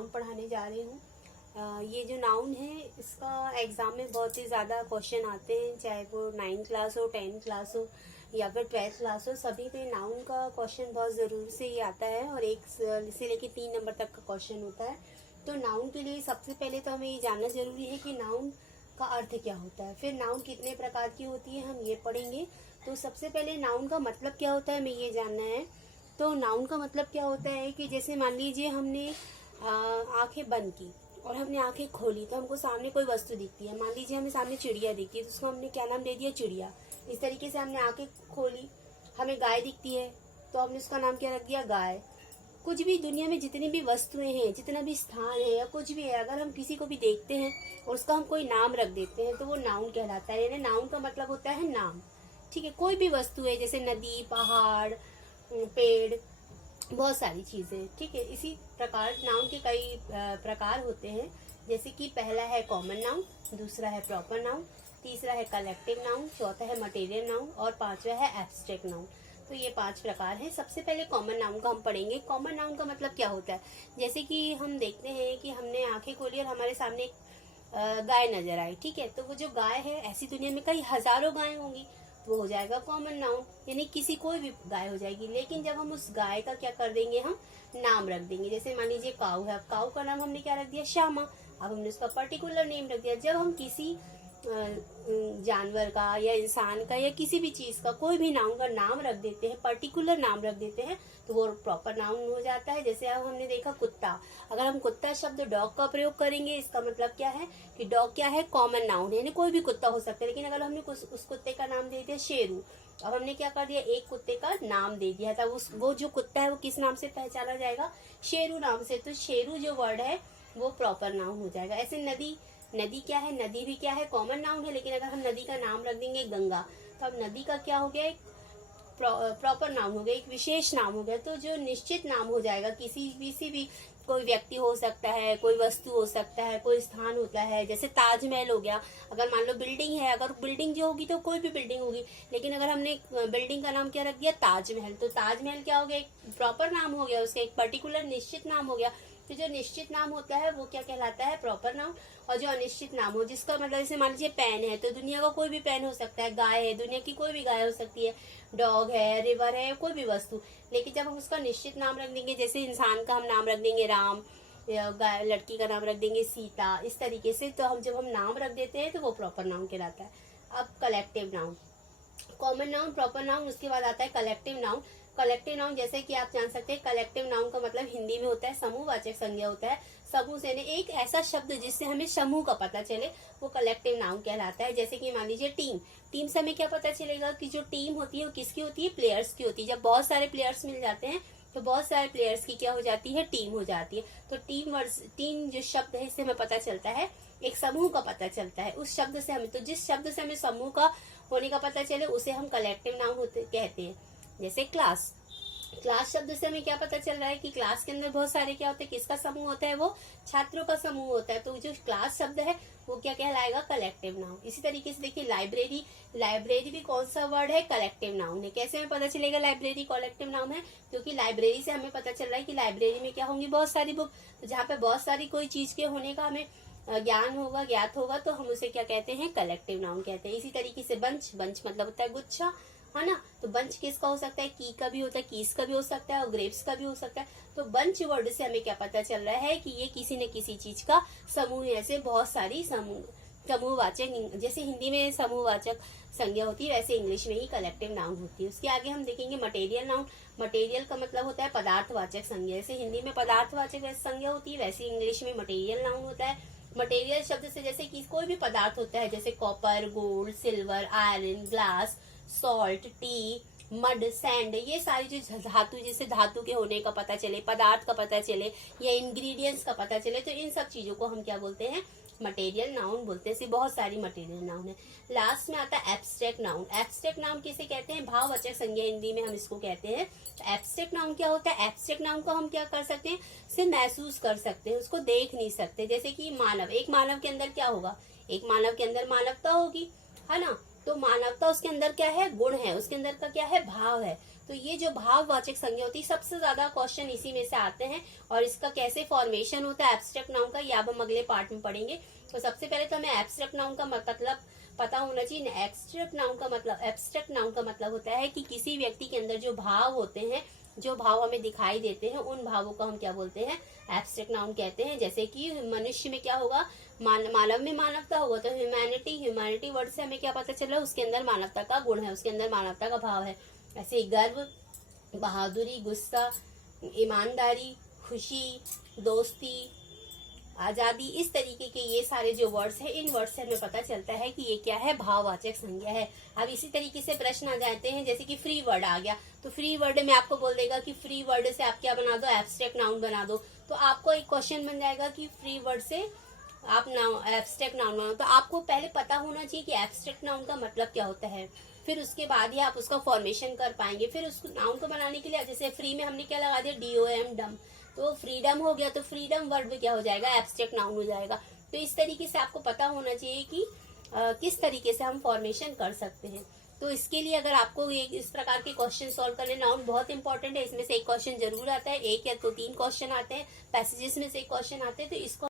Noun पढ़ाने जा रही हूँ। ये जो नाउन है इसका एग्जाम में बहुत ही ज़्यादा क्वेश्चन आते हैं, चाहे वो 9th क्लास हो, 10th क्लास हो या फिर 12th क्लास हो, सभी पे नाउन का क्वेश्चन बहुत ज़रूर से ही आता है और 1 से लेके 3 नंबर तक का क्वेश्चन होता है। तो नाउन के लिए सबसे पहले तो हमें ये जानना जरूरी है कि नाउन का अर्थ क्या होता है, फिर नाउन कितने प्रकार की होती है हम ये पढ़ेंगे। तो सबसे पहले नाउन का मतलब क्या होता है हमें ये जानना है। तो नाउन का मतलब क्या होता है कि जैसे मान लीजिए हमने आंखें बंद की और हमने आंखें खोली तो हमको सामने कोई वस्तु दिखती है। मान लीजिए हमें सामने चिड़िया दिखती है तो उसको हमने क्या नाम दे दिया, चिड़िया। इस तरीके से हमने आंखें खोली, हमें गाय दिखती है तो हमने उसका नाम क्या रख दिया, गाय। कुछ भी दुनिया में जितनी भी वस्तुएं हैं, जितना भी स्थान है या कुछ भी है, अगर हम किसी को भी देखते हैं और उसका हम कोई नाम रख देते हैं तो वो नाउन कहलाता है। यानी नाउन का मतलब होता है नाम। ठीक है, कोई भी वस्तु है जैसे नदी, पहाड़, पेड़, बहुत सारी चीजें। ठीक है, इसी प्रकार नाउन के कई प्रकार होते हैं। जैसे कि पहला है कॉमन नाउन, दूसरा है प्रॉपर नाउन, तीसरा है कलेक्टिव नाउन, चौथा है मटेरियल नाउन और पांचवा है एब्स्ट्रैक्ट नाउन। तो ये 5 प्रकार हैं। सबसे पहले कॉमन नाउन का हम पढ़ेंगे। कॉमन नाउन का मतलब क्या होता है, जैसे कि हम देखते हैं कि हमने आंखें खोली और हमारे सामने गाय नजर आई। ठीक है, तो वो जो गाय है, ऐसी दुनिया में कई हजारों गाय होंगी तो वो हो जाएगा कॉमन नाउन, यानी किसी कोई भी गाय हो जाएगी। लेकिन जब हम उस गाय का क्या कर देंगे, हम नाम रख देंगे। जैसे मान लीजिए काऊ है, अब काऊ का नाम हमने क्या रख दिया, श्यामा। अब हमने उसका पर्टिकुलर नेम रख दिया। जब हम किसी जानवर का या इंसान का या किसी भी चीज का कोई भी नाउन का नाम रख देते हैं, पर्टिकुलर नाम रख देते हैं, तो वो प्रॉपर नाउन हो जाता है। जैसे अब हमने देखा कुत्ता, अगर हम कुत्ता शब्द डॉग का प्रयोग करेंगे, इसका मतलब क्या है कि डॉग क्या है, कॉमन नाउन है, यानी कोई भी कुत्ता हो सकता है। लेकिन अगर हमने उस कुत्ते का नाम दे दिया शेरू, अब हमने क्या कर दिया, एक कुत्ते का नाम दे दिया था, वो जो कुत्ता है वो किस नाम से पहचाना जाएगा, शेरू नाम से। तो शेरू जो वर्ड है वो प्रॉपर नाउन हो जाएगा। ऐसे नदी, नदी क्या है, नदी भी क्या है, कॉमन नाउन है। लेकिन अगर हम नदी का नाम रख देंगे गंगा, तो अब नदी का क्या हो गया, एक प्रॉपर नाम हो गया, एक विशेष नाम हो गया। तो जो निश्चित नाम हो जाएगा, किसी भी कोई व्यक्ति हो सकता है, कोई वस्तु हो सकता है, कोई स्थान होता है। जैसे ताजमहल हो गया, अगर मान लो बिल्डिंग है, अगर बिल्डिंग जो होगी तो कोई भी बिल्डिंग होगी, लेकिन अगर हमने बिल्डिंग का नाम क्या रख दिया, ताजमहल, तो ताजमहल क्या हो गया, एक प्रॉपर नाम हो गया, उसका एक पर्टिकुलर निश्चित नाम हो गया। तो जो निश्चित नाम होता है वो क्या कहलाता है, प्रॉपर नाउन। और जो अनिश्चित नाम हो, जिसका मतलब जैसे मान लीजिए पेन है, तो दुनिया का कोई भी पेन हो सकता है, गाय है, दुनिया की कोई भी गाय हो सकती है, डॉग है, रिवर है, कोई भी वस्तु। लेकिन जब हम उसका निश्चित नाम रख देंगे, जैसे इंसान का हम नाम रख देंगे राम, गाय, लड़की का नाम रख देंगे सीता, इस तरीके से, तो हम जब हम नाम रख देते हैं तो वो प्रॉपर नाउन कहलाता है। अब collective noun, common noun, proper noun, उसके बाद आता है कलेक्टिव नाउन। कलेक्टिव नाउन जैसे कि आप जान सकते हैं, कलेक्टिव नाउन का मतलब हिंदी में होता है समूहवाचक संज्ञा होता है। समूह से एक ऐसा शब्द जिससे हमें समूह का पता चले, वो कलेक्टिव नाउन कहलाता है। जैसे कि मान लीजिए टीम, टीम से हमें क्या पता चलेगा कि जो टीम होती है वो किसकी होती है, प्लेयर्स की होती है। जब बहुत सारे प्लेयर्स मिल जाते हैं तो बहुत सारे प्लेयर्स की क्या हो जाती है, टीम हो जाती है। तो टीम जो शब्द है इससे हमें पता चलता है, एक समूह का पता चलता है उस शब्द से हमें। तो जिस शब्द से हमें समूह का होने का पता चले उसे हम कलेक्टिव नाउन कहते हैं। जैसे क्लास, क्लास शब्द से हमें क्या पता चल रहा है कि क्लास के अंदर बहुत सारे क्या होते हैं, किसका समूह होता है, वो छात्रों का समूह होता है। तो जो क्लास शब्द है वो क्या कहलाएगा, कलेक्टिव नाउन। इसी तरीके से देखिए लाइब्रेरी, लाइब्रेरी भी कौन सा वर्ड है, कलेक्टिव नाउन है। कैसे हमें पता चलेगा लाइब्रेरी कलेक्टिव नाउन है, क्योंकि लाइब्रेरी से हमें पता चल रहा है कि लाइब्रेरी में क्या होंगी, बहुत सारी बुक। तो जहाँ पे बहुत सारी कोई चीज के होने का हमें ज्ञान होगा, ज्ञात होगा, तो हम उसे क्या कहते हैं, कलेक्टिव नाउन कहते हैं। इसी तरीके से बंच, बंच मतलब होता है गुच्छा, है ना। तो बंच किसका हो सकता है, की का भी होता है, कीस का भी हो सकता है और ग्रेप्स का भी हो सकता है। तो बंच वर्ड से हमें क्या पता चल रहा है कि ये किसी न किसी चीज का समूह है। ऐसे बहुत सारी समूहवाचक, जैसे हिंदी में समूहवाचक संज्ञा होती है वैसे इंग्लिश में ही कलेक्टिव नाउन होती है। उसके आगे हम देखेंगे मटेरियल नाउन। मटेरियल का मतलब होता है पदार्थवाचक संज्ञा। जैसे हिंदी में पदार्थवाचक संज्ञा होती है वैसे इंग्लिश में मटेरियल नाउन होता है। मटेरियल शब्द से जैसे कि कोई भी पदार्थ होता है, जैसे copper, gold, silver, iron, glass, salt, T, mud, sand, ये सारी जो धातु, जिसे धातु के होने का पता चले, पदार्थ का पता चले या इंग्रेडिएंट्स का पता चले, तो इन सब चीजों को हम क्या बोलते हैं, मटेरियल नाउन बोलते हैं। ऐसे बहुत सारी मटेरियल नाउन है। लास्ट में आता है एब्स्ट्रैक्ट नाउन। एब्स्ट्रैक्ट नाउन किसे कहते हैं, भाववाचक संज्ञा हिंदी में हम इसको कहते हैं। तो एब्स्ट्रैक्ट नाउन क्या होता है, एब्स्ट्रैक्ट नाउन को हम क्या कर सकते हैं, सिर्फ महसूस कर सकते हैं, उसको देख नहीं सकते। जैसे कि मानव, एक मानव के अंदर क्या होगा, एक मानव के अंदर मानवता होगी, है ना। तो मानवता उसके अंदर क्या है, गुण है, उसके अंदर का क्या है, भाव है। तो ये जो भाववाचक संज्ञा होती है सबसे ज्यादा क्वेश्चन इसी में से आते हैं। और इसका कैसे फॉर्मेशन होता है एब्स्ट्रैक्ट नाउन का, ये अब हम अगले पार्ट में पढ़ेंगे। तो सबसे पहले तो हमें एब्स्ट्रैक्ट नाउन का मतलब पता होना चाहिए। एब्स्ट्रैक्ट नाउन का मतलब होता है कि किसी व्यक्ति के अंदर जो भाव होते हैं, जो भाव हमें दिखाई देते हैं, उन भावों को हम क्या बोलते हैं, एब्स्ट्रैक्ट नाउन कहते हैं। जैसे कि मनुष्य में क्या होगा, मानव में मानवता होगा, तो ह्यूमैनिटी वर्ड से हमें क्या पता चल रहा है, उसके अंदर मानवता का गुण है, उसके अंदर मानवता का भाव है। ऐसे गर्व, बहादुरी, गुस्सा, ईमानदारी, खुशी, दोस्ती, आजादी, इस तरीके के ये सारे जो वर्ड्स हैं, इन वर्ड्स से हमें पता चलता है कि ये क्या है, भाववाचक संज्ञा है। अब इसी तरीके से प्रश्न आ जाते हैं, जैसे कि फ्री वर्ड आ गया, तो फ्री वर्ड में आपको बोल देगा कि फ्री वर्ड से आप क्या बना दो, एब्स्ट्रैक्ट नाउन बना दो। तो आपको एक क्वेश्चन बन जाएगा कि फ्री वर्ड से आप एब्स्ट्रैक्ट नाउन बनाओ। तो आपको पहले पता होना चाहिए कि एब्स्ट्रैक्ट नाउन का मतलब क्या होता है, फिर उसके बाद ही आप उसका फॉर्मेशन कर पाएंगे। फिर उस नाउन को बनाने के लिए जैसे फ्री में हमने क्या लगा दिया, DOM, डम, तो फ्रीडम हो गया, तो फ्रीडम वर्ड भी क्या हो जाएगा, एब्स्ट्रैक्ट नाउन हो जाएगा। तो इस तरीके से आपको पता होना चाहिए कि किस तरीके से हम फॉर्मेशन कर सकते हैं। तो इसके लिए अगर आपको इस प्रकार के क्वेश्चन सॉल्व करने, नाउन बहुत इंपॉर्टेंट है, इसमें से एक क्वेश्चन जरूर आता है, एक या तो 3 क्वेश्चन आते हैं, पैसेजेस में से एक क्वेश्चन आते हैं। तो इसको